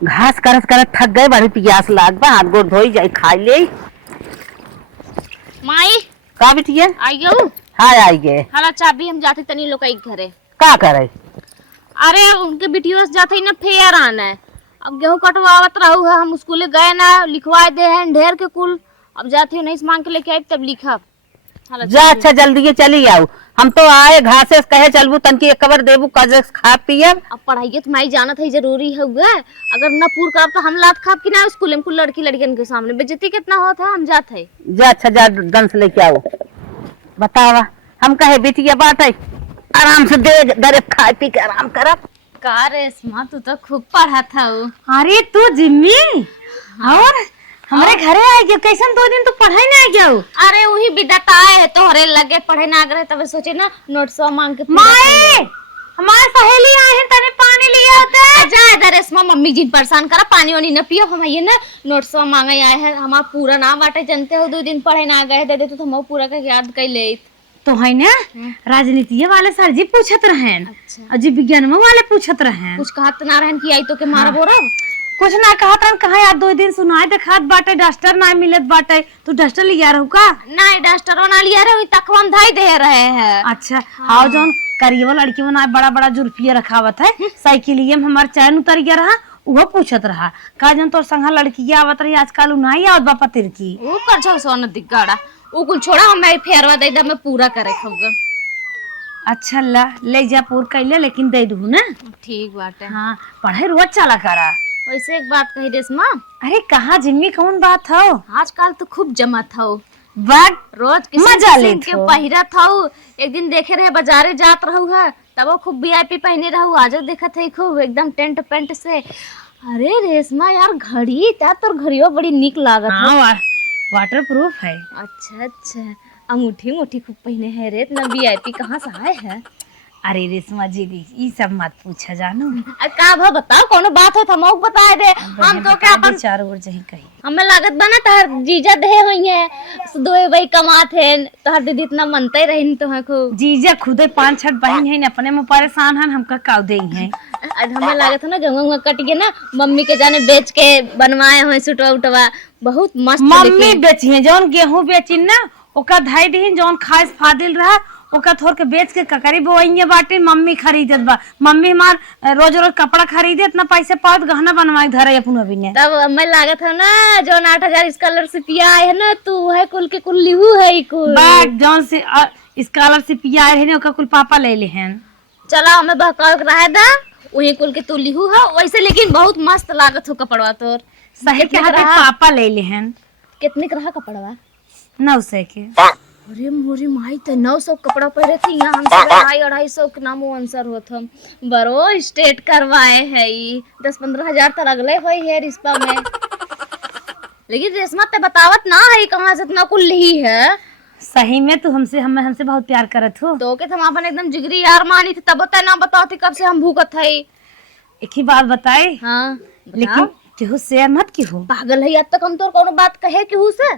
घास करत करत थक गए, बड़ी प्यास लाग बा, हाथ गोड़ धोई जाई खाई ले। माई का बिटिया? आई गऊ। हाँ आई गए। हाला चाबी हम जाते तनी लोग घरे। का करे? अरे उनके बिटियों से जाते ही ना फेयर आना है। अब गेहूं कटवावत रहू है, हम स्कूले गए ना, लिखवाए दे हैं ढेर के कुल। अब जाती हूँ नहीं मांग के लेके आई तब लिखा। जा अच्छा जल्दी चली आओ। हम तो आए घासे कहे चलबू तन की एक कबर देबू कज खा पियब। अब पढ़ाई तो माई जाना था जरूरी है हुआ। अगर न पूर करब तो हम लात खाब कि ना स्कूल में कुल लड़की लड़कियन के सामने बेइज्जती कितना होता है। हम जाते हैं। जा अच्छा जा दंस लेके आओ। बतावा हम कहे बिटिया बात है आराम से दे दरे खाए पी के आराम करब। का रेशमा तू तो खूब पढ़ा था। अरे तू जिम्मी और हमारे घरे आ गया। कैसन 2 दिन तू पढ़ाई ना आ गया? अरे वही बिदाता है तोहरे लगे पढ़े ना आग्रह तब सोचे ना नोट्सवा मांग के माए हमारे सहेली आए हैं तने पानी लिया होता जा इधर रेशमा मम्मी जी परेशान करा पानी वानी न पियो। हम ये ना नोट्सवा मांगे आए हैं। हमारा पूरा ना बाटे जानते हो 2 दिन पढ़े ना गए दे दे तो हम पूरा का याद कर ले तो है ना। राजनीति वाले सर जी पूछत रहन। अच्छा अजी विज्ञान वाले पूछत रहन। कुछ कहत ना रहन कि आई तो के मारा बोरब कुछ ना कहत रहन। कहा यार 2 दिन सुनाए देखात बाटे डस्टर ना मिलत बाटे। तू डस्टर लिया रहू का? नहीं डस्टर ना लिया रहे तकवा हम धाई दे रहे हैं। अच्छा हाँ जोन करियो लड़की बना बड़ा बड़ा जुल्फिया रखावत है साइकिलिये में हमार चैन उतर गया रहा। वो पूछत रहा का जन तोर संगा लड़की आवत रही आजकल नहीं आवत बा पतिर की। वो कर छौ सोन दिगाड़ा वो कुल छोड़ा हम फेरवा दे दे मैं पूरा करे खौगा। अच्छा ला ले जा पूर कैले लेकिन दे दू ना। ठीक बात है। हाँ पढ़े रोज चला करा। वैसे एक बात कही रेशमा। अरे कहाँ जिम्मी कौन बात हो? आजकल तो खूब जमा था बात रोज मजा ले के पहिरा था। एक दिन देखे रहे बाजारे जात रहू है तब वो खूब वीआईपी पहने रहू। आज देखा थे खूब एकदम टेंट पेंट से। अरे रेशमा यार घड़ी त्या तोर घड़ियो बड़ी निक लागत है। हाँ वाटर प्रूफ है। अच्छा अच्छा अंगूठी अंगूठी खूब पहने है रे इतना वीआईपी कहाँ से आए है? अरे रेशमा जी ये सब मत पूछा जानो। का भा बताओ कोनो बात हो थमो बताए दे। हम तो क्या अपन 4 ओर जही कही हमें लागत बना तहर जीजा दे होई है दोए भाई कमात है तहर दीदी इतना मनते रही तो है खूब। जीजा खुदे 5-6 बहन है अपने में परेशान है हमका काव दे है। आज हमें लागत है ना गंगा कट के ना मम्मी के जाने बेच के बनवाए हुए सुटवा उटवा बहुत मस्त। मम्मी बेची है जौन गेहूं बेची ना ओका धाई दी जौन खास फादिल रहा ओका थोड़ के बेच के ककरी बोइए बाटे। मम्मी खरीदत बा। मम्मी हमार रोज रोज कपड़ा खरीदे इतना पैसे पावत गहना बनवाए धरे अपन अभी ने। तब हमें लागत है ना जौन 8000 स्कॉलरशिप आए है ना तू है कुल के कुल लिहू है कुल बात जौन से स्कॉलरशिप आए है ने ओका कुल पापा ले ले हैं। चला हमें बहकाव रहा था वही कुल के तू लिहू है वैसे लेकिन बहुत मस्त लागत हो कपड़वा तोर। सही के पापा ले ले हैं। कितने का रहा कपड़वा? 900 के। अरे मोरी माई तो 900 कपड़ा पहरे थी यहाँ हम 250-250 के नाम आंसर होत हम बरो स्टेट करवाए है 10-15 हजार तो लगले होई है रिश्ता में। लेकिन रेशमा ते बतावत ना है कहाँ से इतना कुल ली है। सही में तू हमसे बहुत प्यार करत हो। तो के तुम अपन एकदम जिगरी यार मानी थी तब ना बताती कब से हम भूखत है। एक ही बात बताए। हाँ लेकिन केहू शेयर मत की हो। पागल है अब तक हम तो कोनो बात कहे केहू से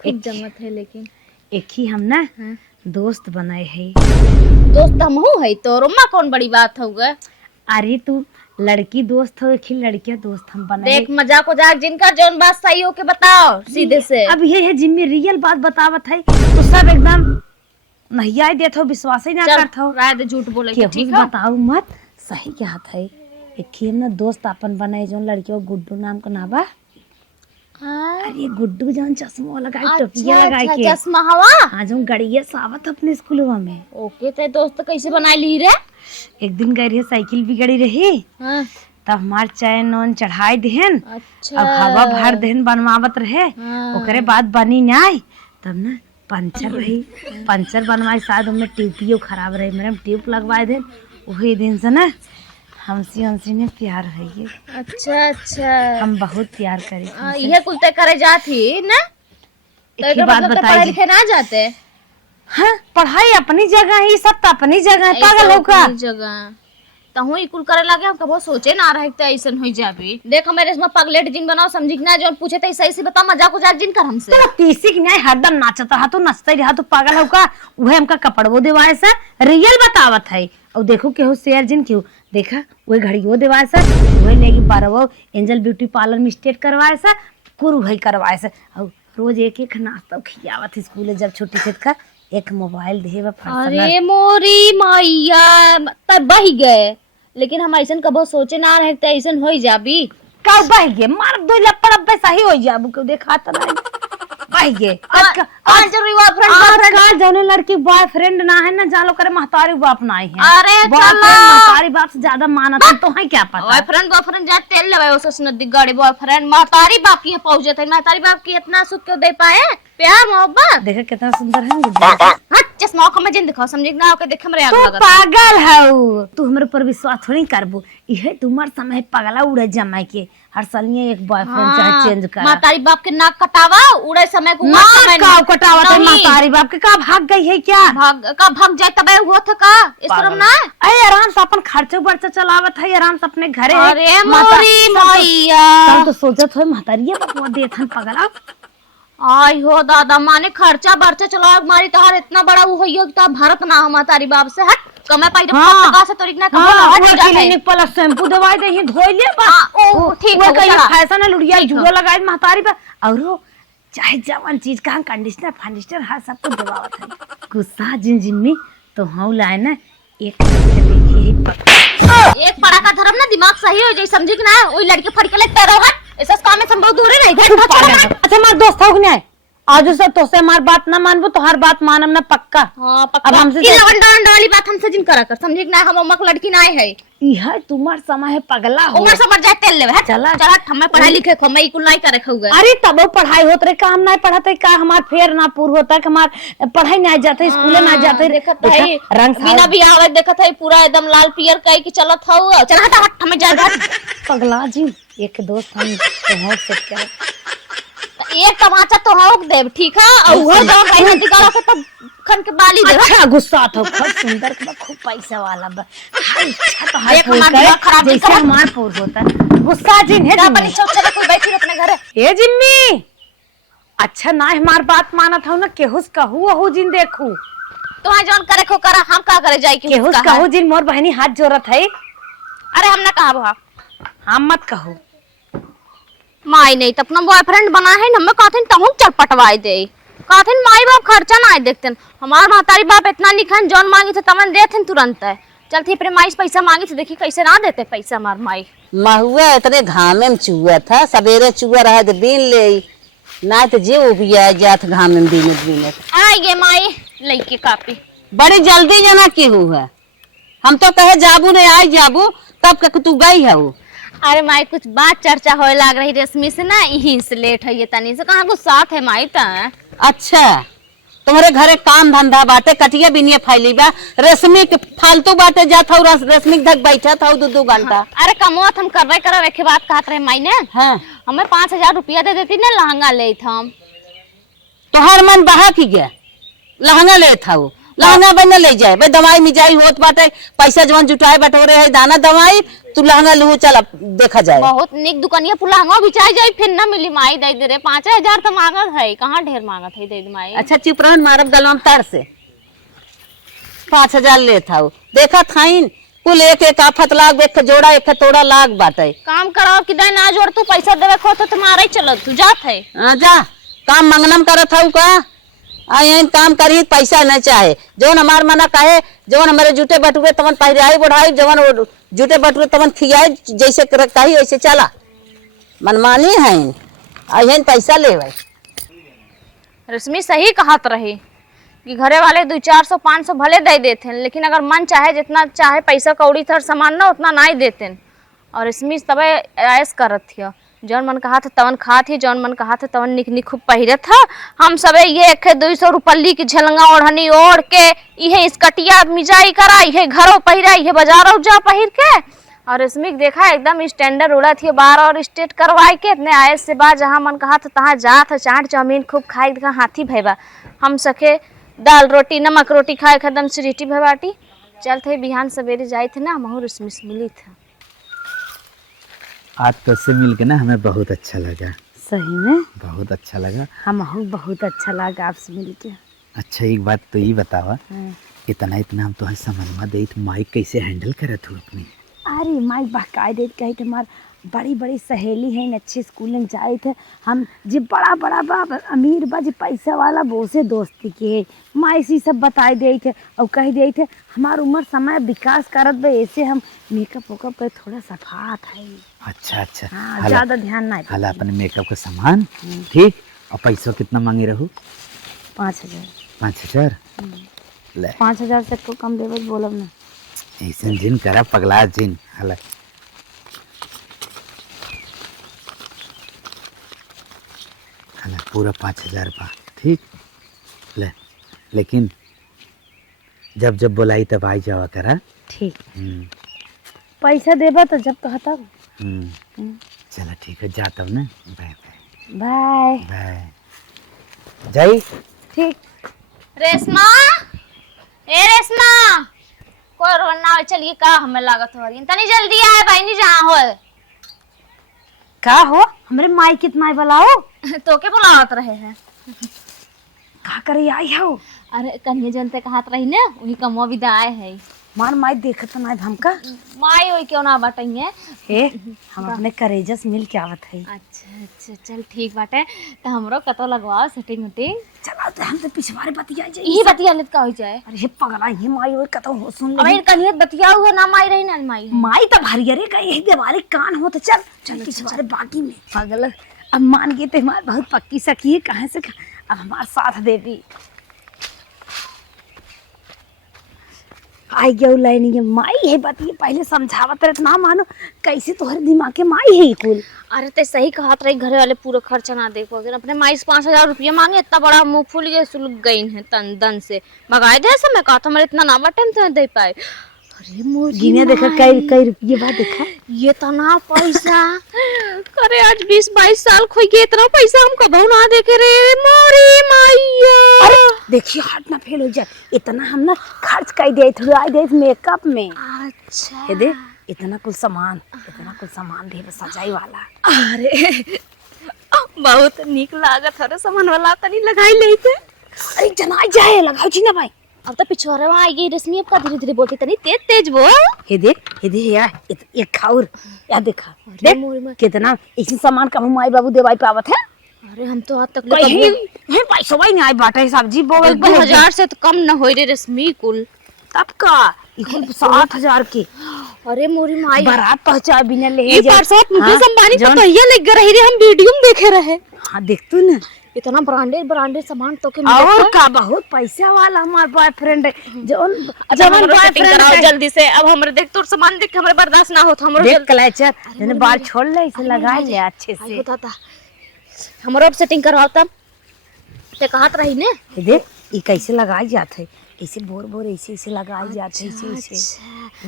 खूब जमत है। लेकिन एक ही हम ना दोस्त बनाए है। दोस्त हम हूँ है तो रोमा कौन बड़ी बात होगा। अरे तू लड़की दोस्त हो एक ही लड़कियां दोस्त हम बनाए। देख मजाक उजाक जिनका जौन बात सही हो के बताओ सीधे से। अब ये है जिम्मी रियल बात बतावत है तो सब एकदम नहीं आई देत हो विश्वास ही ना करत हो। राय दे झूठ बोले के ठीक है बताओ मत सही क्या है। एक ही ना दोस्त अपन बनाए जो लड़कियों गुड्डू नाम का ना बा। अरे गुड्डू जान चश्मा लगाई टोपिया लगाई के चश्मा हवा आज हम गड़िया सावत अपने स्कूलवा में। ओके ते दोस्त कैसे बनाई ली रे? एक दिन गई रही साइकिल बिगड़ी रही हाँ। तब हमार चैन ओन चढ़ाई देहन। अच्छा अब हवा भर देहन बनवावत रहे। हाँ। ओकरे बाद बनी ना तब ना पंचर रही पंचर बनवाई शायद हमें ट्यूबियो खराब रही मेरे ट्यूब लगवाए देन। वही दिन से ना हमसी ने प्यार है ये। अच्छा अच्छा हम बहुत प्यार करे। ये कुल ते करे जाती ना तो एक ही बात मतलब बताइए। पढ़े लिखे ना जाते। हाँ पढ़ाई अपनी जगह ही सब तो अपनी जगह है। पागल हो का जगह तहु ही कुल करे लगे, हम कबो सोचे ना रहे तो ऐसन हो जाबी। देख हमारे इसमें पगलेट जिन बनाओ समझी ना, जो पूछे तो सही से बता, मजाक उजाक जिन कर हमसे। तो तीसी की नहीं हरदम नाचत रहा, तो नचते रहा, तो पागल हो का। वह हमका कपड़वो देवाए से रियल बतावत है। और देखो केहू शेयर जिन केहू देखा वही घड़ियो देवाए से, वही लेगी 12 एंजल ब्यूटी पार्लर में स्टेट करवाए से, कुरु है करवाए से। और रोज एक एक नाश्ता खियावत स्कूल जब छुट्टी से का, एक मोबाइल देवा। अरे मोरी मैया तब बही गए, लेकिन हम ऐसन कबो सोचे ना रहे तो ऐसन हो जाबी। का बह गे मार दो लपड़ अब सही हो जाबू के देखा त नहीं बह गे। आज जरूरी बॉयफ्रेंड आजकल जौने लड़की बॉयफ्रेंड ना है ना, जालो करे महतारी बाप ना है। अरे बॉयफ्रेंड महतारी बाप से ज्यादा मानत है, तो है क्या पता। बॉयफ्रेंड जा तेल लवे ओसे नदी गाड़ी बॉयफ्रेंड महतारी बाप की पहुंचे थे, महतारी बाप की इतना सुख क्यों दे पाए, प्यार मोहब्बत। देखा कितना सुंदर है। हट चश्मा को मैं जिन दिखाओ समझी ना, ओके देख हमरे आग तू लगा। पागल है, तू हमरे पर विश्वास थोड़ी करबू। यह तुम्हार समय पगला उड़े जमाई के हर साल ये एक बॉयफ्रेंड चाहे चेंज कर। महतारी बाप के नाक कटावा उड़े समय को नाक कटावा तो महतारी बाप के का भाग गई है क्या? भाग जाए तबे हुआ था का इस तरह ना। अरे आराम से अपन खर्चो बर्चा चलावत है, आराम से अपने घरे। अरे मोरी मैया तो सोचत हो महतारी बाप देथन पगला। आई हो दादा माने खर्चा बर्चा चला मारी तोहार इतना बड़ा वो होइयो कि भारत ना हम तारी बाप से हट कमे पाई तो का से तोरी ना कबो ना हट जा क्लिनिक पर शैम्पू दवाई दे ही धोई ले बस। ओ ठीक है कहीं फैशन लुड़िया जुड़ो लगाई महतारी पे। और चाहे जवान चीज का कंडीशनर फंडिशनर हर सब कुछ दवावत है। गुस्सा जिन जिम्मी तो हम लाए ना एक पड़ा का धर्म ना दिमाग सही हो जाए समझी कि ना। ओई लड़के फड़ के ले तेरो हट ऐसा काम में संभव दूर नहीं घट। अच्छा मार दोस्त हो गया आज से तो से हमार बात ना मानबो तो हर बात मानम ना पक्का। हां पक्का। अब हमसे इन अंडा वाली बात हमसे जिन करा कर समझी कि ना, हम मक लड़की ना है। यह तुम्हार समय है पगला हो। उमर समझ जाए तेल लेवे चला चला हमें पढ़ाई लिखे को मैं कुल नहीं करे खउगा। अरे तब पढ़ाई होत रे काम नहीं पढ़ते का हमार फेर ना पूर होता कि हमार पढ़ाई नहीं जाते स्कूल में जाते। देखत है रंग बिना भी आवे देखत है पूरा एकदम लाल पियर कई की चलत हौ। चल हट हट हमें जा पगला जी एक दोस्त हम हो सकते एक टमाटर तो होक देव ठीक है। और वो तो पैसा दिखा के तो खन के बाली दे। अच्छा गुस्सा तो खूब सुंदर का खूब पैसा वाला बा। अच्छा तो हर कोई हमारा खराब जैसे हमार पूर होता गुस्सा जी है बनी चल कोई बैठी अपने घर। ए जिम्मी अच्छा ना हमार बात मानत हो ना केहुस कहू हो जिन देखू तो है जोन करे खो करा हम का करे जाई केहुस कहू जिन मोर बहनी हाथ जोरत है। अरे हम ना कहा बा हम मत कहो माई नहीं तो अपना बॉयफ्रेंड बना है हमें कहते तहु चल पटवाई दे कहते माई बाप खर्चा ना देखते हमार महतारी बाप इतना निखन जौन मांगी थे तमन देते तुरंत है। चल थी फिर माई पैसा मांगी थी देखी कैसे ना देते पैसा हमार माई। महुआ इतने घामे में चुआ था सवेरे चुआ रहा तो बीन ले ना तो जे उबिया जात घामे में बीन आइए माई लईकी कापी बड़ी जल्दी जना की हुआ। हम तो कहे जाबू नहीं आई जाबू तब तक तू गई है। अरे माई कुछ बात चर्चा होए लाग रही रेशमी से ना यहीं से लेट है ये तनी से कहाँ को साथ है माई ता। अच्छा तुम्हारे घरे काम धंधा बाटे कटिया बिनिया फैली बा रेशमी के फालतू बाटे जात हूँ रेशमी धक बैठा था 2-2 घंटा। अरे कमोत हम कर रहे के बात कहत रहे माई ने। हाँ हमें 5000 रुपया दे देती ना लहंगा ले था। तो हर मन बहा की गया लहंगा ले था वो लहंगा बना ले जाए भाई दवाई मिजाई होत बाटे पैसा जवन जुटाए बटोरे है दाना दवाई तू लहंगा लू चल देखा जाए। बहुत निक दुकानिया पुला लहंगा बिचाई जाए फिर ना मिली माई दे दे रे 5000 तो मांगत है कहाँ ढेर मांगत है दे दे माई। अच्छा चुप रहन मारब गलम तार से 5000 ले था देखा थाइन कुल एक आफत लाग एक जोड़ा एक तोड़ा लाग बाटे। काम कराओ कि ना जोड़ तू पैसा देवे खो तो तुम्हारे चलो तू जात है। जा काम मंगनम करत हूँ का आई काम करी पैसा न चाहे जवन हमार मना कहे जवन हमारे जूटे बटुए तवन पहराई बढ़ाई जवन जूटे बटुए तवन खियाए जैसे कही वैसे चला मनमानी है आई पैसा ले रश्मि सही कहत रही कि घरे वाले 200-400-500 भले दे देते लेकिन अगर मन चाहे जितना चाहे पैसा कौड़ी थर सामान ना उतना नहीं देते। और रश्मि तब ऐस करत थी जौन मन कहा था तवन खा थी जौन मन कहा था तवन निक खूब पहिरे था। हम सबे ये 200 रुपल्ली की झलंगा ओढ़नी ओढ़ के ये इसकटिया मिजाई करा ये घरों पहिरा ये बाजारों जा पहिर के। और इसमें देखा एकदम स्टैंडर्ड उड़ा थी बार और स्टेट करवाए के इतने आए से बाद जहाँ मन कहा था तहाँ जा था चाट चाउमीन खूब खाए हाथी भैबा हम सके दाल रोटी नमक रोटी खाए एकदम सीटी भैबाटी चल थे बिहान सवेरे जाए थे ना महू रसमिस मिली था। आज तो उससे मिल के ना हमें बहुत अच्छा लगा। सही में बहुत अच्छा लगा। हमहू बहुत अच्छा लगा आपसे मिलके। अच्छा एक बात तो ये बतावा, हाँ। इतना इतना हम तो सामानमा दे तो माइक कैसे हैंडल करत हो अपनी? अरे माई बाकायदे कही थे हमार बड़ी बड़ी सहेली हैं, अच्छे स्कूल में जाए थे हम, जी बड़ा बड़ा बा अमीर बा जी पैसा वाला वो से दोस्ती के माई सी सब बताए दे थे और कह दे थे हमार उम्र समय विकास करत बे, ऐसे हम मेकअप वेकअप पे थोड़ा सफात है। अच्छा अच्छा। हाँ ज्यादा ध्यान नहीं हाला अपने मेकअप का सामान ठीक। और पैसा कितना मांगे रहू? 5,000। 5,000 ले। 5,000 से तो कम देवे बोलब ना। ऐसे जिन करा पगला जिन हाला। हाला पूरा 5,000 बा ठीक ले। लेकिन जब जब बुलाई तब आई जावा करा। ठीक पैसा देबा तो जब कहता। चलो ठीक है जाता हूँ ना। Bye bye. बाय बाय जाई। ठीक। रेशमा, ए रेशमा, कोई रोना हो चलिए का हमें लागत हो रही तनी जल्दी आए भाई नहीं जहाँ हो। का हो हमरे माई कितना बुलाओ तो के बुलावत रहे हैं। का करे आई हो? अरे कन्या जनते कहत रही ना वही कमवा विदाई है। मार माई देखत ना हमका माई होई क्यों ना बटाइए। हे हम अपने करेजस मिल के आवत है। अच्छा अच्छा चल ठीक बाटे तो हमरो कतो लगवाओ सेटिंग उटिंग। चला तो हम तो पिछवारे बतिया जाई। यही बतिया लेत का हो जाए। अरे हे पगला ये माई और कतो हो सुन अब ले। इन कन्या बतिया हुआ ना माई रही ना माई है। माई तो भरियरे का यही देवारे कान हो तो चल चल पिछवारे बाकी में पागल। अब मान गए तो हमार बहुत पक्की सखी है कहाँ से अब हमार साथ देवी आई गयो लाइन ये माई है बतिए पहले समझावत रहे ना मानो कैसे तोहरे दिमाग के माई है कुल। अरे ते सही कहत रही घरे वाले पूरा खर्चा ना दे पाओगे अपने माई से 5,000 रुपया मांगे इतना बड़ा मुंह फूल गए सुलग गई है तन दन से भगाए दे समय कहा तो मेरे इतना ना बटे तो दे पाए। अरे मोरी गिने देखा कई कई रुपये बात देखा ये तना पैसा करे आज 20-22 साल खोई के इतना पैसा हम कबहू ना देखे रे मोरी मैया। अरे देखिए हाथ ना फेल हो जाए इतना हम ना खर्च कर दिए थोड़ा दे मेकअप में। अच्छा ये दे इतना कुल सामान दे सजाई वाला। अरे बहुत निक लागत हरे सामान वाला तनी लगाई ले थे। अरे जना जाए लगाओ जी ना भाई। अब तो पिछवारे वहां आई गई रश्मि अब का धीरे धीरे बोलती तनी तेज तेज बोल। हे दे यार एक खाउर या देखा देख कितना इसी सामान का माई बाबू देवाई पावत है। अरे हम तो आज तक हे पैसा भाई नहीं बाटे सब्जी बोल 2,000 से तो कम न होई रे रश्मि कुल तब का इकुल 7,000 के। अरे मोरी माई बारात पहुंचा बिना ले ये परसों मुकेश अंबानी का तो ये लग रही रे हम वीडियो में देखे रहे। हां देख तू ना इतना ब्रांडेड सामान तो के और का बहुत पैसा वाला हमार बॉयफ्रेंड जवन बॉयफ्रेंड कराओ जल्दी से। अब हमरे देख तोर सामान देख हमरे बर्दाश्त ना होत हमरो देख क्लचर जने बाल छोड़ ले इसे लगा ले अच्छे से। होता था हमरो अब सेटिंग करवाओ तब ते कहत रही ने। देख ये कैसे लगाई जात है ऐसे बोर ऐसे लगाई जात है ऐसे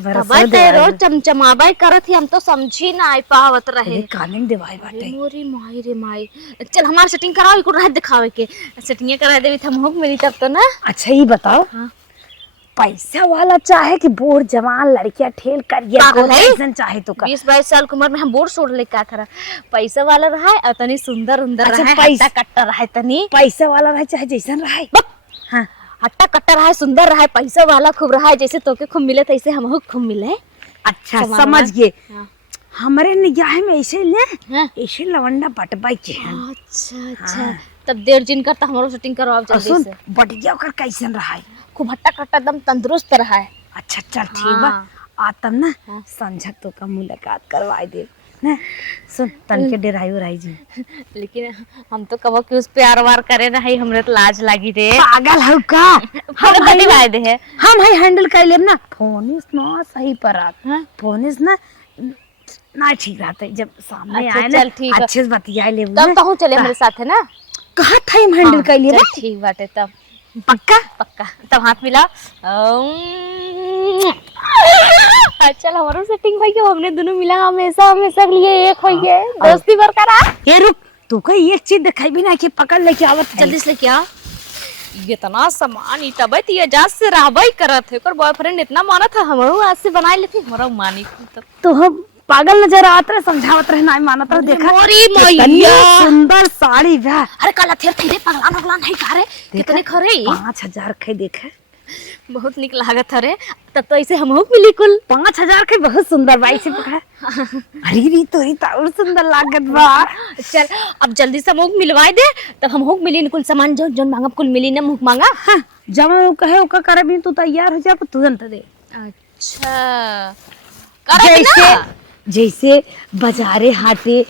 तब ते रोज चमचमाबाई करत ही हम तो समझी ना आई पावत रहे। कानन देवाई बाटे मोरी माई रे माई। चल हमार सेटिंग कराओ इको रह दिखावे के सेटिंग करा देवी हम होक मिली तब तो ना। अच्छा ये बताओ हाँ। पैसा वाला चाहे कि बोर जवान लड़कियां ठेल कर ये चाहे तो 20-22 साल की उम्र में हम बोर छोड़ ले क्या करा पैसा वाला रहा है तनी सुंदर अच्छा, रहा है कट्टा रहा है तनी पैसा वाला रहा चाहे जैसन रहा है हाँ हट्टा कट्टा रहा है सुंदर रहा है पैसा वाला खूब रहा है जैसे तोके खूब मिले तैसे हम खूब मिले। अच्छा समझ गए हाँ। हमारे निगाह में ऐसे ले हाँ। ऐसे लवंडा बटबाई के अच्छा अच्छा हाँ। तब देर जिन करता हमारो सेटिंग करवाओ जल्दी से। बढ़िया कर कैसन रहा है खूब हट्टा कट्टा एकदम तंदुरुस्त रहा है। अच्छा चल ठीक बा आतम ना संझक तो का मुलाकात करवाई दे ना। सुन तन के डराई जी लेकिन हम तो कबो कि उस प्यार वार करे ना है हमरे तो लाज लागी रे पागल हो का हम बड़ी वायदे है हम है हैंडल कर लेब ना फोनिस ना सही पर फोनिस ना ठीक रहता है जब सामने आए ना अच्छे से बतिया ले तब तो चले हमारे साथ है ना कहा था हम हैंडल कर लेब ठीक बात है तब पक्का पक्का तब हाथ मिला चल हमारा सेटिंग भाई क्यों हमने दोनों मिला हमेशा के लिए एक हो गए दोस्ती बरकरार। ये रुक तू कोई एक चीज दिखाई भी ना कि पकड़ लेके आवत जल्दी से लेके आ इतना सामान इतबे ये जात से रहबई करत है ओकर बॉयफ्रेंड इतना मानत है हमरो आज से बनाई लेती हमरो मानी तब तो हम पागल नजर आत रहे, समझावत रहे, नहीं मानत रहे। देखा मोरी कितनी मैया सुंदर साड़ी बा। अरे काला थेर थेरे पगला नगला नहीं का रे कितने खरे 5000 के देखे, बहुत निक लागत रे। तब तो ऐसे हमहू मिली कुल 5000 के बहुत सुंदर बाई से पका। अरे री तो और सुंदर लागत बा। चल अब जल्दी से हमहू मिलवाई दे तब हमहू मिली कुल सामान जो जो मांगब कुल मिली ना मुख मांगा। हाँ, जब वो कहे ओका करे भी तू तैयार हो जा तुरंत दे। अच्छा करे जैसे ना जैसे बाजारे हाटे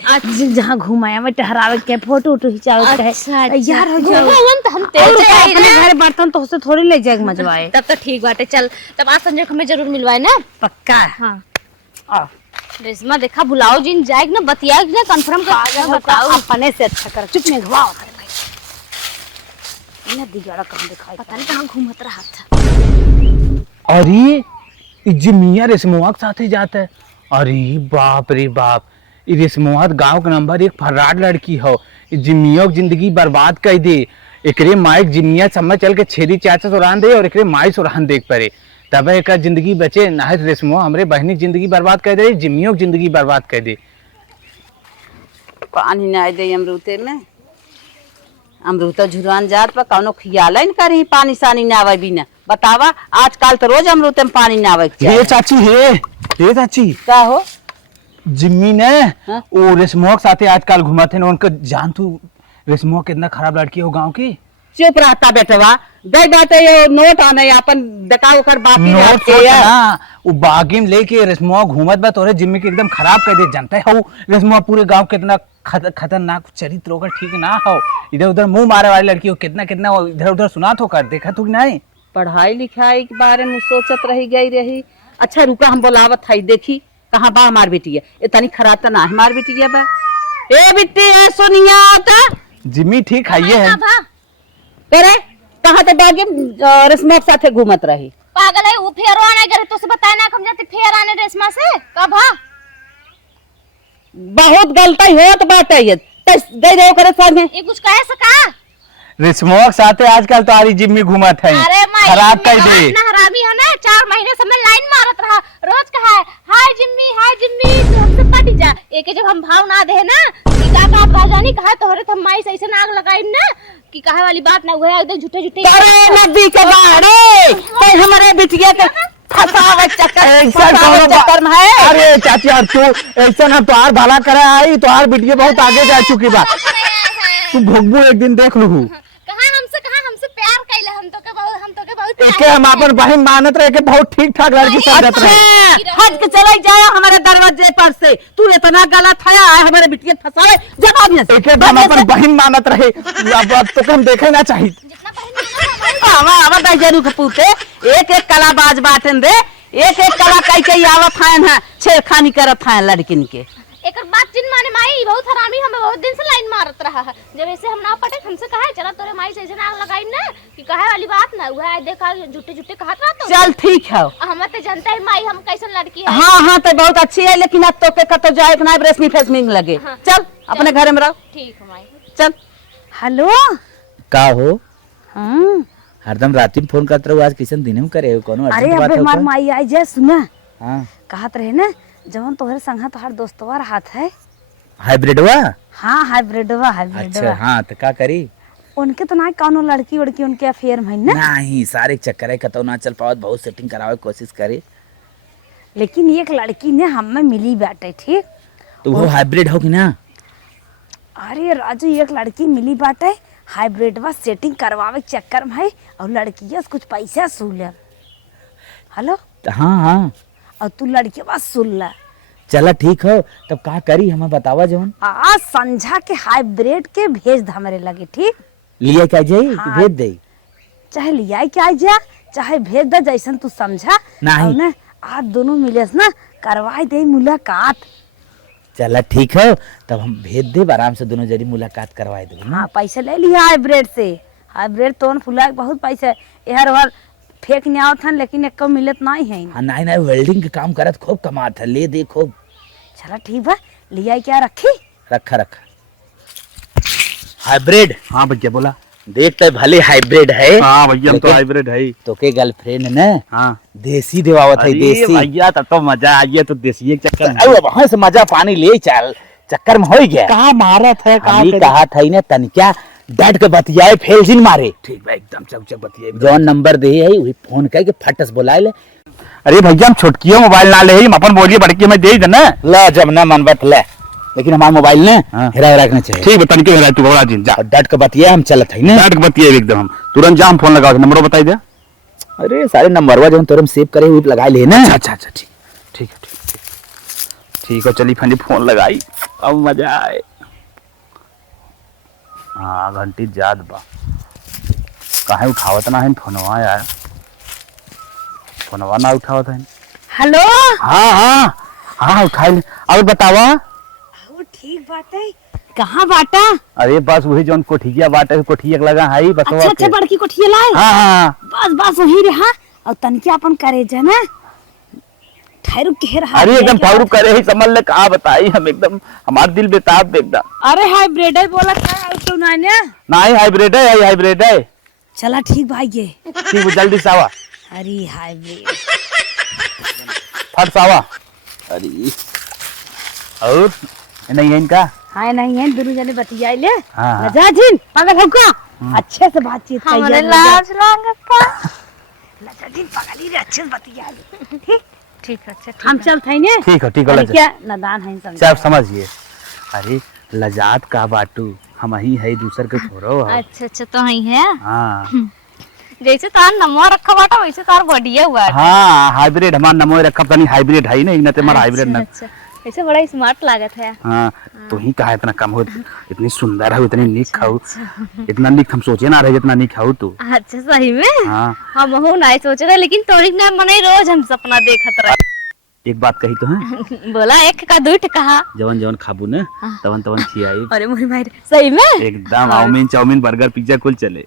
जहाँ घुमाया में टहरावे के फोटो वोटो खिंचावे के अच्छा तैयार हो जाओ। घुमावन त हम और तेज जाई अपने ना घर बर्तन तो उससे थोड़ी ले जाएगा मजवाए। तब तो ठीक बाटे। चल तब आज संजय को हमें जरूर मिलवाए ना पक्का। हाँ आ, रेशमा देखा बुलाओ जिन जाएग ना बतियाएग ना कंफर्म कर बताओ अपने से अच्छा कर चुप में घुमाओ ना दिगाड़ा कहाँ दिखाई पता नहीं कहाँ घूमत रहा था। अरे जिमिया रेशमुआ के साथ ही जाता है। अरे बाप रे बाप, ये रेशमुआ गांव के नंबर 1 फर्राट लड़की हो। जिमिया की जिंदगी बर्बाद कर दे। एकरे माइक जिमिया समय चल के छेरी चाचा सुरान दे और एकरे माई सुरान देख पड़े तब एक जिंदगी बचे। ना रेशमुआ हमरे बहनी जिंदगी बर्बाद कर दे, जिमिया की जिंदगी बर्बाद कर दे। पानी ना दे अमरूते में, अमरूता झुरान जात पर कौनो खियाल ही करी पानी सानी ना आवे बिना। बतावा आजकल तो रोज अमरूते में पानी ना आवे के हे चाची, हे चाची, का हो जिम्मी ने हाँ? वो रेशमुआ के साथ आजकल घुमाते हैं। उनका जान तू रेशमुआ कितना खराब लड़की हो गांव की। चुप रहता बेटवा, दे बात ये नोट आने अपन बेटा ओकर बाकी नोट रहते फोट यार। ना, वो बागिन लेके रेशमुआ घूमत बा तोरे जिम्मी के एकदम खराब कर दे। जानते हो रेशमुआ पूरे गांव कितना खतरनाक चरित्र होकर ठीक ना हो। इधर उधर मुंह मारे वाली लड़की हो, कितना कितना इधर उधर सुना तो कर देखा तू नहीं। पढ़ाई लिखाई के बारे में सोचत रही गई रही। अच्छा रुका हम बोलावत है, देखी कहाँ बा हमार बेटी है। इतनी खराब तो ना हमार बेटी है बा। ए बिट्टी है सोनिया आता जिम्मी ठीक है ये है। करे कहाँ तो बागी रेशमा के साथे घूमत रही। पागल है वो फेरो आने गए तो से बताए ना हम जाते फेर आने रेशमा से कब। हाँ बहुत गलती होत बाटे ये दे दे ओकरे संगे। ये कुछ कहे सका रेशमुआ के साथ आजकल तो आरी जिम्मी घूमत है, अरे माई खराब कर दे। इतना हरामी है ना 4 महीने से मैं लाइन मारत रहा रोज कहा हाय जिम्मी तो हमसे पट जा। एक जब हम भाव ना दे ना कि का भाजानी कहा तोहरे हम माई से ऐसे नाग लगाई ना कि कहे वाली बात ना हुए एकदम झूठे झूठे। अरे नदी के बाहरे कोई हमारे बिटिया के फसावे चक्कर में है। अरे चाची यार तू ऐसा ना तोहार भला करे आई, तोहार बिटिया बहुत आगे जा चुकी बा। तू भोगबू एक दिन देख लू। हमसे प्यार कैले हम तो के बहुत एके हम अपन बहन मानत रहे के बहुत ठीक ठाक लड़की साथ रहे। हट के चले जाए हमारे दरवाजे पर से। तू इतना गलत है हमारे बिटिया फसावे जवाब नहीं। एके हम अपन बहन मानत रहे, अब तो हम देखे ना चाहिए। आवा आवा दाई जरूर पूछे एक एक कला बाज बाटन दे, एक एक कला कई कई आवत है छेड़खानी करत है लड़किन के। एक बात जिन माने माई बहुत हरामी हमें बहुत दिन से लाइन मारत रहा है। जब ऐसे हम ना पटे हमसे कहा चला तोरे माई से ऐसे नाग लगाई ना कि कहे वाली बात ना हुआ देखा झूठे झूठे कहत रहा तो। चल ठीक है, हम तो जानते हैं माई हम कैसन लड़की है। हाँ हाँ तो बहुत अच्छी है लेकिन अब तो के कतो जाए ना रेशमी फेसमिंग लगे। हाँ, चल अपने घर में रहो। ठीक है माई चल। हेलो का हो हाँ हरदम रात में फोन करते रहो, आज किसन दिन में करे कोनो अरे अब हमार माई आई जे सुना हां कहत रहे ना जवन तोहरे संग तोहार दोस्तवा हाथ है हाइब्रिडवा। हाँ हाइब्रिडवा अच्छा हाँ तो का करी। उनके तो ना कौनो लड़की उड़की उनके अफेयर में ना नहीं सारे चक्कर है कतो ना चल पावत, बहुत सेटिंग करावे कोशिश करे। लेकिन एक लड़की ने हमें मिली बाटे ठीक। तो वो हाइब्रिड हो कि ना। अरे राजू एक लड़की मिली बाटे हाइब्रिडवा सेटिंग करवावे के चक्कर में है और लड़किया से कुछ पैसा सूल। हेलो हाँ हाँ और तू लड़की बस सुन ला। चला ठीक हो तब का करी हमें बतावा जवन। आज संझा के हाइब्रिड के भेज द हमारे लगे ठीक। लिया क्या जाई हाँ। भेज दे। चाहे लिया क्या जा चाहे भेज दे जैसन तू समझा। नहीं। और ना आज दोनों मिले ना करवाई दे मुलाकात। चला ठीक है तब हम भेज दे, आराम से दोनों जड़ी मुलाकात करवाए दे। हाँ पैसा ले लिया हाइब्रिड से। हाइब्रिड तो फुला बहुत पैसा यार बार फेंक नहीं आवत हन लेकिन एक मिलत नहीं है। हाँ नहीं नहीं वेल्डिंग के काम करत खूब कमात है, ले दे खूब। चला ठीक है लिया क्या रखी रखा रखा हाइब्रिड। हाँ भैया बोला। देखते भले हाइब्रिड है। हाँ भैया हम तो लेकिन हाइब्रिड है। तो के गर्लफ्रेंड ने हाँ देसी दिवावत है, अरे देसी। भैया तब तो मजा आइए, तो देसी एक चक्कर में। अरे वहां से मजा पानी ले चल, चक्कर में हो गया। कहाँ मारत है कहाँ अभी कहा था ने तनिका डट के बतियाए, फेल जिन मारे। ठीक बा, एकदम चौक बतिए। जौन नंबर दे है वही फोन करके फटस बुलाए ले। अरे भैया हम छोटकियो मोबाइल ना ले, हम अपन बोलिए बड़की में दे देना। ला जब ना मन बत ले, लेकिन हमारा मोबाइल ने हाँ। हिरा रखना चाहिए। ठीक बतन के तू बड़ा दिन जा, और डट के बतिया हम चलत है ना। डाट के बतिए एकदम। हम तुरंत जा, हम फोन लगा नंबर बताई दे। अरे सारे नंबरवा जो तुरंत सेव करे हुए लगा ले ना। अच्छा ठीक ठीक है, ठीक है। चली फंडी फोन लगाई, अब मजा आए। हाँ घंटी जात बा, काहे उठावत ना है फोनवा यार, फोनवा ना उठावत है। हेलो। हाँ उठाई ले। और बतावा। वो ठीक बात है, कहाँ बाटा? अरे बस वही जौन कोठिया बाटे, कोठिया लगा है बस। अच्छा बड़की कोठिया लाए। हाँ बस वही रहा। और तनके अपन करे जना ठहरू के रहा। अरे एकदम फारू करे ही समझ ले, कहा बताई हम एकदम, हमारा दिल बेताब एकदम। अरे हाइब्रिड है बोला क्या है तो ना नहीं हाइब्रिड है, हाइब्रिड है। चला ठीक भाई ये। ठीक जल्दी से आवा, अरे हाइब्रिड फट से आवा। अरे और नहीं है इनका। हाँ नहीं है, दोनों जने बतियाई ले। हाँ। लजा जिन पागल हो का, अच्छे से बातचीत हमारे करिए। लाज लागता। लजा जिन पागल ही अच्छे से बतियाई। ठीक ठीक है, अच्छा हम चलते हैं ने। ठीक है अरे क्या नादान है समझ। सब समझिए। अरे लजात का बाटू हम ही है, दूसर के छोड़ो। अच्छा तो ही है। हाँ जैसे तार नमवा रखा बाटा वैसे तार बढ़िया हुआ है। हाँ हाइब्रिड हमारा नमो रखा तनी हाइब्रिड है नहीं, न हमारा हाइब्रिड न। अच्छा ऐसे बड़ा स्मार्ट लागत है। हाँ तो ही कहा इतना कम हो, इतनी सुंदर हो, इतनी निक खाऊ, इतना निक हम सोचे ना रहे जितना निक खाऊ तू। अच्छा सही में। हाँ हम हो नहीं सोच रहे, लेकिन तोड़ी ना मने रोज हम सपना देखत रहे। एक बात कही तो है, बोला एक का दूठ कहा। जवन जवन खाबू न तवन तवन खियाई अरे मोरी मार सही में एकदम। चाउमीन चाउमीन बर्गर पिज्जा कुल चले।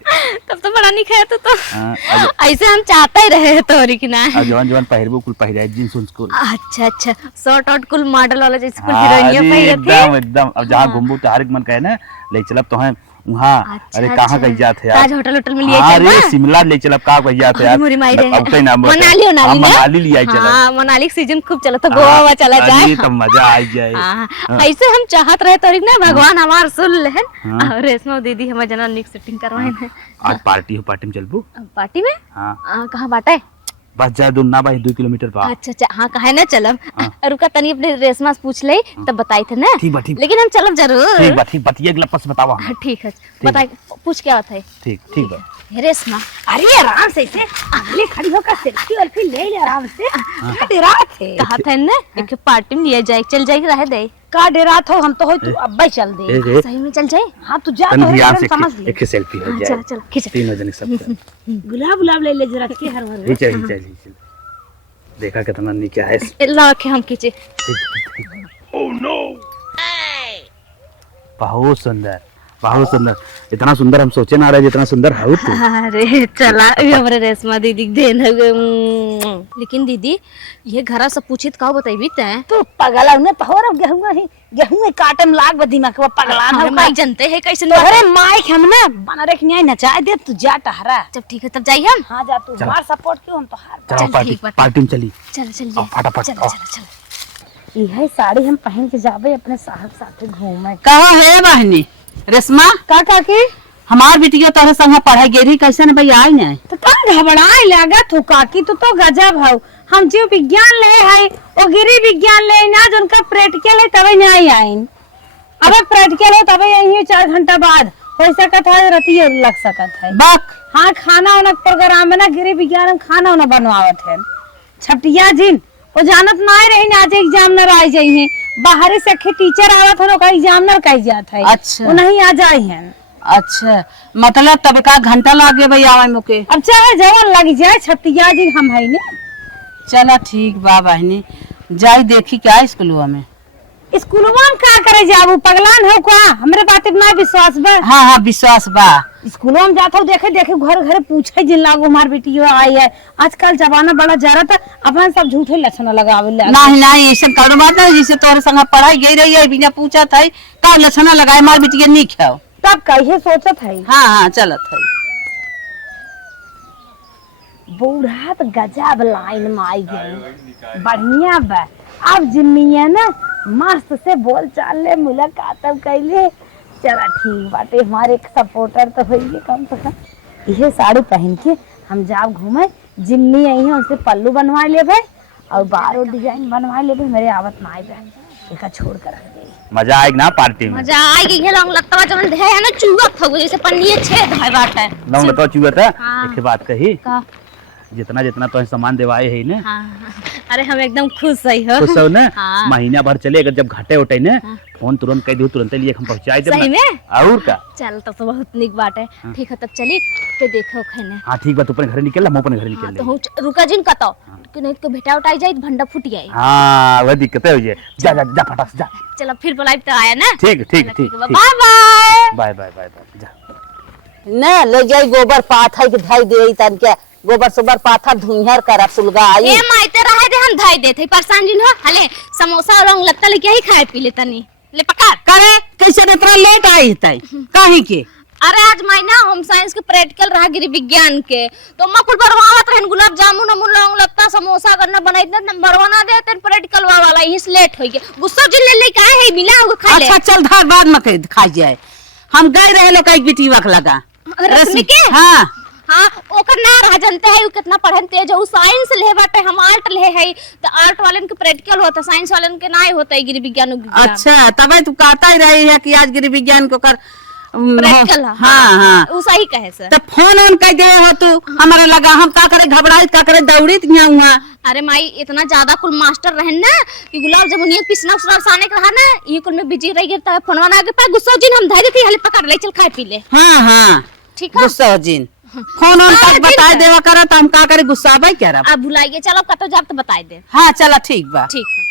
तब तो बड़ा नहीं खाया तो हाँ, ऐसे हम चाहते ही रहे तोरी की ना। जवन जवन पहिरबो कुल पहिराए, जींस उन्स कुल। अच्छा शॉर्ट आउट कुल मॉडल वाला जैसे कुल हाँ, हीरोइनियां अरे पहिरत थे। एकदम एकदम। अब जहाँ घूमबू तो हर एक मन कहे ना ले चलब तो है वहाँ। अरे कहाँ कही जाते यार, ताज होटल में लिए हाँ, चल अरे शिमला ले चलब, कहाँ कही जाते यार। मोरी माई रे। अब तो ना मनाली मनाली लिया चलब। हाँ मनाली सीजन खूब चला तो गोवा हुआ चला जाए। तो मजा आ जाए। हाँ, ऐसे हम चाहत रहे तो ना भगवान हमार सुन लेहन। और रेशमा दीदी हमारे जना निक सेटिंग करवाए ना। आज पार्टी हो, पार्टी में चलबू। पार्टी में हाँ कहाँ बाटा है? बस जा दूर ना भाई, 2 किलोमीटर बा। अच्छा हाँ कहे ना चलब। रुका तनी अपने रेशमा से पूछ ले तब बताई थे ना। ठीक बा, ठीक। लेकिन हम चलब जरूर। ठीक बा, ठीक बतिए लपस बतावा। ठीक है बताए, पूछ क्या बात है? ठीक बा। रेशमा अरे आराम से इसे अगले खड़ी होकर सेल्फी वेल्फी ले ले आराम से। क्या डरा थे? कहा था ना एक पार्टी में लिया जाए, चल जाएगी रह दे। का डरा थो हम तो हो तू अब्बा चल दे। सही में चल जाए। हाँ तू जा तन तो ध्यान से समझ ले। एक सेल्फी हो जाए। चल खींच। तीनों जने सब गुलाब गुलाब ले ले जरा के हर हर। चल देखा कितना निक है। ला के हम खींचे। बहुत सुंदर, बहुत सुंदर। इतना सुंदर हम सोचे ना रहे जितना सुंदर है तू। अरे चला हमारे रेशमा दीदी देन है। लेकिन दीदी ये घरा सब पूछित का बताइबी तै? तू पगला ने तो हो गेहूं में काटम लाग बदी में के पगला हमारे ना माई जानते हैं कैसे तोहरे माइक हम ना बना रख न्याय नचाए दे। तू जा टहरा। जब ठीक है तब जाइए हम। हाँ जा तू हमार सपोर्ट क्यों हम तो हार। चलो चल, पार्टी ठीक बा। पार्टी में चली। चल चल आओ, फटाफट चल आओ। चल चल। यही साड़ी हम पहन के जाबे अपने साहब साथे घूमे। कहाँ है बहनी रेशमा? का काकी हमार बिटिया तोहरे संग पढ़ाई गेरी कैसे न भाई आई न? तो का घबराए लागत हो काकी? तो गजब हो। हम जीव विज्ञान ले है ओ गिरी विज्ञान ले ना जो उनका प्रैक्टिकल है तबे नहीं आइन। अबे प्रैक्टिकल है तबे यही 4 घंटा बाद हो सकत है, रती लग सकत है। बक हाँ खाना वाना प्रोग्राम में ना गिरी विज्ञान में खाना वाना बनवावत है। छपटिया जिन वो जानत ना रही ना आज एग्जामिनर आ जाइए। बाहर से टीचर आवत है ओका एग्जामिनर कह जात है। अच्छा। वो नहीं आ जाए हैं। अच्छा मतलब तब का घंटा लागे भाई आवे मुके? अब चाहे जवान लग जाए छतिया जी हम है ने। चला ठीक बा बहनी, जाई देखी क्या स्कूलवा में। स्कूलवा में का करे जाबू? पगलान हो का? हमरे बात इतना विश्वास बा? हाँ विश्वास बा। स्कूलवा में जाता हूँ देखे घर घर पूछे जिन लागू हमार बेटी आई है। आजकल जमाना बड़ा जा रहा था, अपन सब झूठे लक्षण लगावे ले। नहीं ऐसा करो बात नहीं, जैसे तोहरे संग पढ़ाई गई रही है बिना पूछा था का लक्षणा लगाए मार बिटिया नहीं खाओ। तब कहिए सोचत है हाँ हाँ चलत है। बूढ़ा तो गजब लाइन में आई गई, बढ़िया बा। अब जिम्मिया ना मस्त से बोल चाल ले, मुलाकात कैले, चला ठीक बाटे। हमारे सपोर्टर तो होइए कम से कम। यह साड़ी पहन के हम जाब घूमे, जिम्मी आई है उनसे पल्लू बनवा लेबे और बारो डिजाइन बनवा लेबे। मेरे आवत ना आए एक छोड़ कर रख दे। मजा आएगा ना पार्टी में? मजा आएगी। ये लौंग लगता है जवन है ना चुगत हो जैसे पन्नी छेद है बाटे। लौंग लता चुआ था। हाँ। एक बात कही, का जितना जितना तो सामान देवाए है ना, हाँ। अरे हम एकदम खुश है हो। खुश हो ना? हाँ। महीना भर चले, अगर जब घाटे उठे ना, फोन तुरंत कह दो, तुरंत लिए हम पहुंचाए दे। सही में? और का? चल तो बहुत निक बात है। ठीक है तब चली तो देखो खने। हाँ ठीक बात, अपने घर निकल, हम अपने घर निकल हाँ, ले। तो हम रुका जिन कतो कि नहीं तो बेटा उठाई जाए भंडा फूट जाए। हाँ वह दिक्कत है हो जाए। जा जा जा फटाक से जा। चलो फिर बुलाई तो आया ना। ठीक ठीक ठीक। Bye bye. Bye bye bye bye जा। न ले जाई गोबर पाथ है कि धाई दे तन के गोबर सोबर पाथा धुइहर कर सुलगा आई। ए माइते रहे दे हम धाई देथे परेशान जिन हो। हले समोसा और रंग लत्ता लेके ही खाए पी ले तनी ले पकार करे कैसे इतना लेट आई तई काहे के? अरे आज महीना होम साइंस के प्रैक्टिकल रहा गिरी विज्ञान के, तो मकुल बरवावत रहन गुलाब जामुन अमुन रंग लत्ता समोसा करना बनाई दे नंबर बना दे तन प्रैक्टिकल वाला इस लेट होई के गुस्सा जिन ले काहे है मिला हो खा ले। अच्छा चल धार बाद में कह खा जाए। हम गए रहे लोग एक बिटी वक लगा रश्मि के। हाँ हाँ ओकर ना रह जानते है कितना पढ़न तेज है। साइंस ले बाटे हम आर्ट ले है, तो आर्ट वालन के प्रैक्टिकल होता, साइंस वालन के ना होता है गिरी विज्ञान। अच्छा तबे तू कहता ही रही है कि आज गिरी विज्ञान को कर प्रैक्टिकल। हाँ हाँ वो सही कहे सर। तो फोन ऑन कर दे हो तू हमारे लगा हम का करे घबराई का करे दौड़ी यहाँ हुआ। अरे माई इतना ज्यादा कुल मास्टर रहन ना कि गुलाब जामुन ये पिसना उसना साने का रहा ना, ये कुल में बिजी रह गिरता है फोन ना के पास गुस्सा जिन हम धैर्य थी हले पकड़ ले चल खाए पी ले। हाँ हाँ ठीक है गुस्सा हो जिन फोन ऑन कर बता देवा करे तो हम का करे गुस्सा आबे क्या रहा। अब भुलाइए चलो कतो जाब तो बताई दे। हाँ चला ठीक बा। ठीक है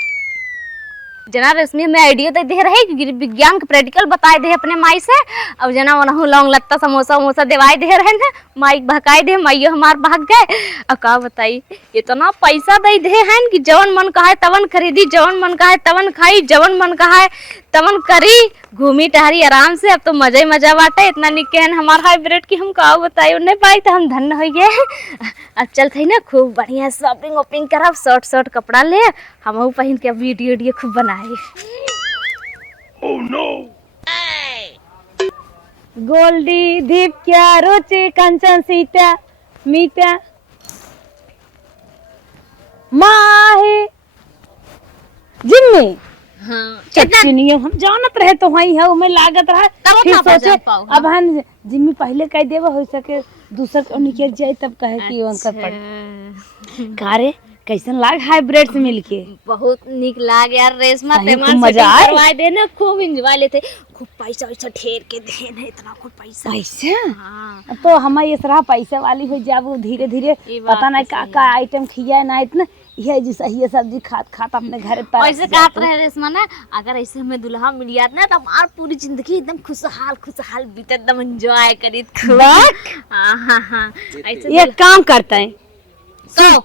जना रश्मि में आइडिया दे दे रहे कि विज्ञान के प्रैक्टिकल बताए दे अपने माई से। अब जना वनहु लौंग लत्ता समोसा वमोसा देवाई दे रहे ना, माई भकाई दे माइयो हमार भाग गए। अब का बताई इतना पैसा दे दे हैं कि जवन मन कहा तवन खरीदी, जवन मन कहा तवन खाई, जवन मन कहा तवन करी, घूमी टहरी आराम से। अब तो मजा ही मजा बाटे। इतना निके हैं हमार हाइब्रिड की हम का बताई उन्हें पाई तो हम धन्य हो गए। अब चल थे ना खूब बढ़िया शॉपिंग वॉपिंग करब, शॉर्ट शॉर्ट कपड़ा ले हम पहन के वीडियो वीडियो खूब बनाए। Oh no. गोल्डी दीप क्या रुचि कंचन सीता मीता माही जिम्मी। हाँ चटनियो हम जानत रहे तो वही है उमे लागत रहा। तब फिर ना सोचे बजा पाओ। अब हम जिम्मी पहले कह देवा हो सके दूसर को निकल जाए तब कहे कि उनका पड़ कारे कैसन लाग हाइब्रिड से मिलके। बहुत निक लाग यार रेशमा सही तेमान खूब मजा आए। करवाए दे ना खूब एंजॉय लेते। खूब पैसा वैसा ठेर के दे ना इतना खूब पैसा। पैसा हाँ तो हम ये तरह पैसे वाली हो जाब धीरे धीरे ये बात पता नहीं तो का का आइटम खिया ना इतना ये जो सही सब्जी खात खात अपने घर पर ऐसे कहत रहे रेशमा ना अगर ऐसे हमें दुल्हा मिल जात ना तो हमार पूरी जिंदगी एकदम खुशहाल खुशहाल बीते एकदम एंजॉय करीत खूब। हाँ हाँ हाँ ऐसे एक काम करते हैं तो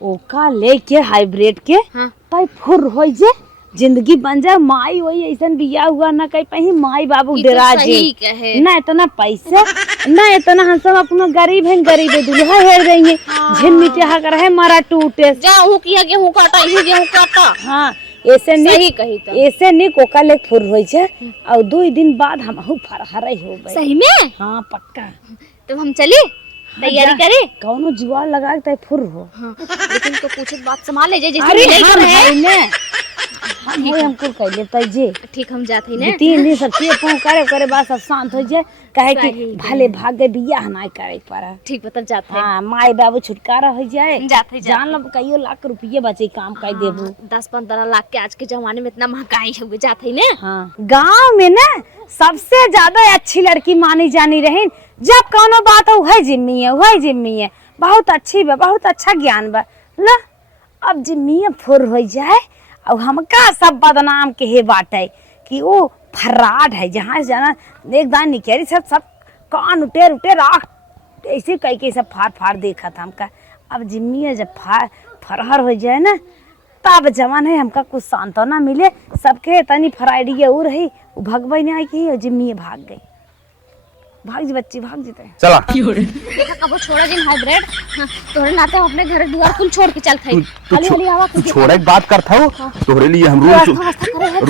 ओका लेके हाइब्रिड के हाँ ताई फुर हो जे जिंदगी बन जाए। माई वही ऐसा बिया हुआ ना कहीं कहीं माई बाबू ये तो डरा सही जी कहे। ना इतना पैसा ना इतना हम सब अपना गरीब हैं गरीब दुल्हा हेर देंगे झिन मिटे हा कर है मारा टूटे। जा हूँ किया गेहूं काटा ही गेहूं काटा। हाँ ऐसे सही नहीं कही तो ऐसे नहीं कोका ले फुर हो जाए और 2 दिन बाद हम फरहरे हो गए। सही में। हाँ पक्का तो हम चली तैयारी करे। कौनो जुगाड़ लगा के फुर हो। हाँ, लेकिन तो कुछ बात संभाल ले जैसे अरे मिले हम तो है। है ने हम होय हमको कह लेता जे ठीक हम जाते हैं ना। 3 दिन सब चीज फोन करे बाद सब शांत हो जाए कहे कि सही भले भाग गए बिया नहीं करे पड़ा। ठीक बता जाते हैं। हाँ माई बाबू छुटकारा हो जाए जाते जान लो कईयो लाख रुपये बचे काम कर देबू। 10-15 लाख के आज के जमाने में इतना महंगाई हो जाते है ना। हाँ गांव में ना सबसे ज्यादा अच्छी लड़की मानी जानी रही। जब कोनो बात हो है जिम्मी है बहुत अच्छी बा बहुत अच्छा ज्ञान बा ला अब जिम्मी फुर हो जाए और हमका सब बदनाम के हे बाटे कि वो फर्राड है जहाँ जाना एक दान निकली सब कान उठे राख ऐसे कई के सब फाड़ फाड़ देखा था हमका। अब जिम्मी जब फरहर हो जाए ना तब जवान है हमका कुछ सांत्वना मिले सबके तनी फ्राइडे उ रही उ भगवई नहीं आई की जिम्मी भाग गई। भाग जी बच्ची भाग जीते चला देखा कबो छोड़ा जिन हाइब्रिड तोरे नाते हम अपने घर द्वार कुल छोड़ के चल थई खाली खाली आवा तू छोड़े की बात करता हूँ तोहरे लिए हम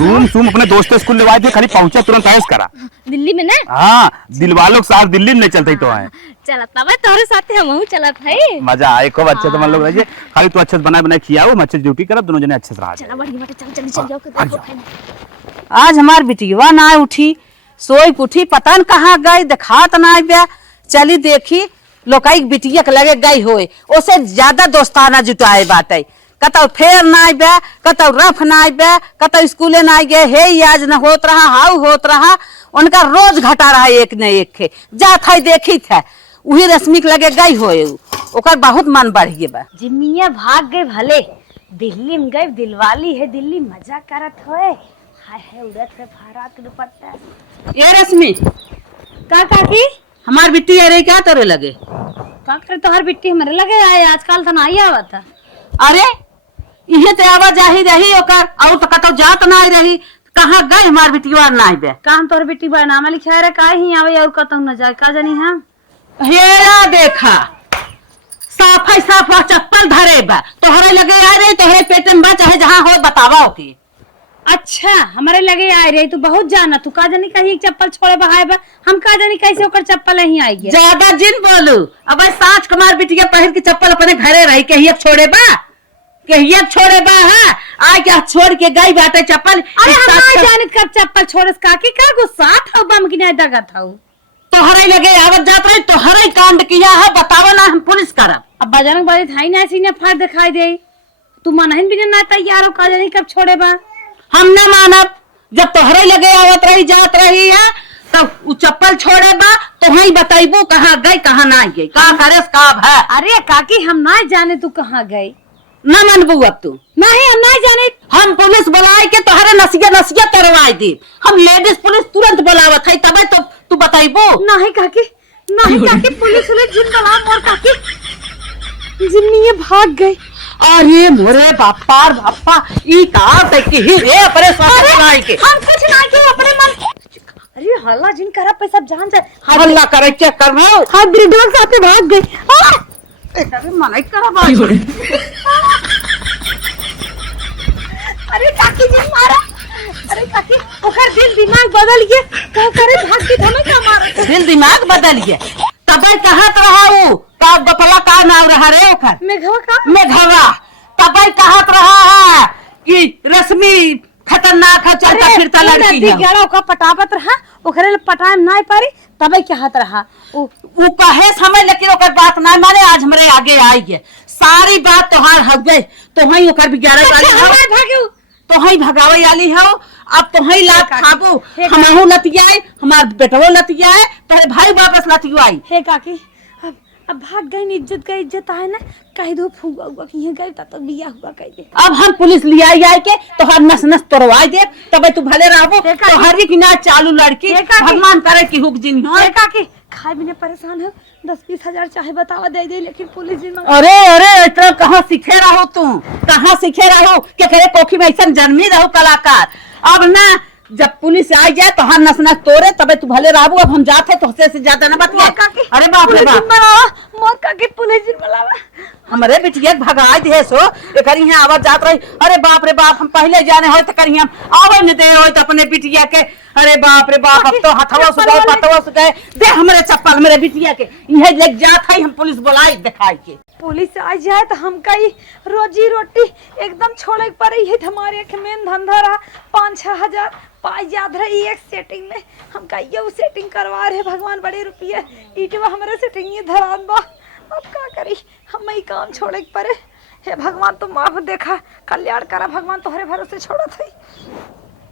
रूम सूम अपने दोस्तों स्कूल ले आए थे, खाली पहुंचा तुरंत ऐश करा। दिल्ली में ना हाँ दिल वालों के साथ दिल्ली में नहीं चलते तो है चलत तब तोरे साथे हमहू चलत हई। मजा आए खूब अच्छे से मन लोग रहिए, खाली तू अच्छे से बनाए खियाओ, हम अच्छे से ड्यूटी करब, दोनों जने अच्छे से रहा। चला बढ़िया बाटे चल जल्दी चल जाओ के आज हमार बिटिया ना उठी सोई उठी पता न कहाँ गई दिखात ना बे चली देखी लोकाई बिटिया के लगे गई होए ओसे ज्यादा दोस्ताना जुटाए बाटे कतौ फेर ना बे कतौ रफ ना बे कतौ स्कूले ना गए हे आज न होत रहा हाउ होत रहा उनका रोज घटा रहा एक न एक खे जात है देखी थे वही रश्मि के लगे गई होए ओकर बहुत मन बढ़ गए बा। जिम्मिया भाग गए भले दिल्ली में गए दिलवाली है दिल्ली मजा करत होए हाय है उड़त है भारत के दुपट्टा। ये रश्मि का काकी हमार बिट्टी अरे क्या तोरे लगे का करे तोहर बिट्टी हमरे लगे आए आजकल तो नहीं आवत है। अरे इहे ते आवाज आही रही ओकर और तो कतौ जात ना रही कहाँ गए हमार बिटिया ना बे काम तोहर बिट्टी बरनामा लिखा रे का ही आवे और कतौ न जाए का जानी हम हेरा देखा साफा साफा चप्पल धरे बा तोहरे लगे आ रही तोहरे पेट में बा चाहे जहाँ हो बतावा की। अच्छा हमारे लगे आए रही तू बहुत जाना तू का जानी कहीं चप्पल छोड़े बहाए बा हम का जानी कैसे ओकर चप्पल नहीं आई गया ज्यादा जिन बोलू अब साँच कुमार बिटिया पहन के चप्पल अपने घरे रही कहिए छोड़े बा कहिए छोड़े बा है आ क्या छोड़ के गई बाटे चप्पल। अरे हम नहीं जाने कब चप्पल छोड़े काकी का गुस्सा था बम की नहीं दगा था तोहरे लगे आवत जात रही तोहरे कांड किया है बतावा ना हम पुलिस करब। अब बजरंग बाजी थाई ना सीने फाड़ दिखाई दे तू मनहिन भी ना तैयार हो का जानी कब छोड़े बा हम न मानब जब तोहरे लगे आवत रही जात रही है तब तो चप्पल छोड़े बा तो वही बताइबो कहाँ गई कहाँ ना गई का करे काम है। अरे काकी हम ना जाने तू कहाँ गई न मनबू अब तू नहीं हम नहीं जाने हम पुलिस बुलाए के तोहरे नसिया नसिया तरवाई दी हम लेडीज पुलिस तुरंत बुलावत है तब तो तू बताइबो। नहीं काकी पुलिस जिन बुला मोर काकी जिम्मी ये भाग गई। अरे मोरे बापा ई का देखी ही रे परेशान बनाई के हम कुछ ना किए अपने मन अरे हल्ला जिन करा पे सब जान जाए हल्ला करे चेक कर रहे हो हां ब्रिडोग साथे भाग गई अरे मनाई करा भाई अरे काकी जी मारा अरे काकी ओकर दिल दिमाग बदल गया का करे भाग के धमे का मारा दिल दिमाग बदल गया तब कहत रहा हूँ का बपला का नाम रहा रे ओकर मेघवा तब कहत रहा है कि रश्मि खतरनाक है चलता फिरता लड़की है गेड़ा का पटावत रहा ओकरे पटाए नहीं पारी तबे कहत रहा वो कहे समय लेकिन ओकर बात ना माने आज हमरे आगे आई है सारी बात तोहार हवे तो वही ओकर भी 11 वाली भागो तो वही भगावे वाली हो अब तो वही लात खाबो हमहू लतियाए हमार बेटवो लतियाए तोरे भाई वापस लतियाई हे काकी अब भाग गई इज्जत का इज्जत है ना कह दो फूगा हुआ कि गई तो बिया हुआ कह दे अब हम पुलिस लिया आई के तो हर नस नस तोड़वाई दे तब तू भले रहबो तो हर एक ना चालू लड़की भगवान करे कि हुक जिन हो काकी खाए बिना परेशान हो 10-20 हजार चाहे बतावा दे दे लेकिन पुलिस जिन अरे इतना कहाँ सीखे रहो तू कहाँ सीखे रहो के करे कोखी में ऐसा जन्मी रहो कलाकार अब ना जब पुलिस आ जाए तो हम नस नस तोड़े तबे तू भले रहबो अब हम जाते तो से ज्यादा न बतिया। अरे बाप रे बाप मोर काकी पुलिस जिन बुलावा हमरे बिटिया भगाई दे सो एकर यहां आवाज जात रही अरे बाप रे बाप हम पहले जाने होय त करी हम आवे न दे होय त अपने बिटिया के अरे बाप रे बाप अब तो हथवा सुखाए पतवा सुखाए दे हमरे चप्पल मेरे बिटिया के यही लग जात है हम पुलिस बुलाई दिखाई के पुलिस आ जाए तो हम कई रोजी रोटी एकदम छोड़े पड़ी है हमारे के मेन धंधा रहा 5-6 हजार पाई याद रही एक सेटिंग में हम कहिए वो सेटिंग करवा रहे भगवान बड़े रुपये ईटवा हमारे सेटिंग ये धरान बा अब का करी हम ही काम छोड़े पड़े हे भगवान तुम माफ देखा कल्याण करा भगवान तोहरे भरोसे छोड़ा थी।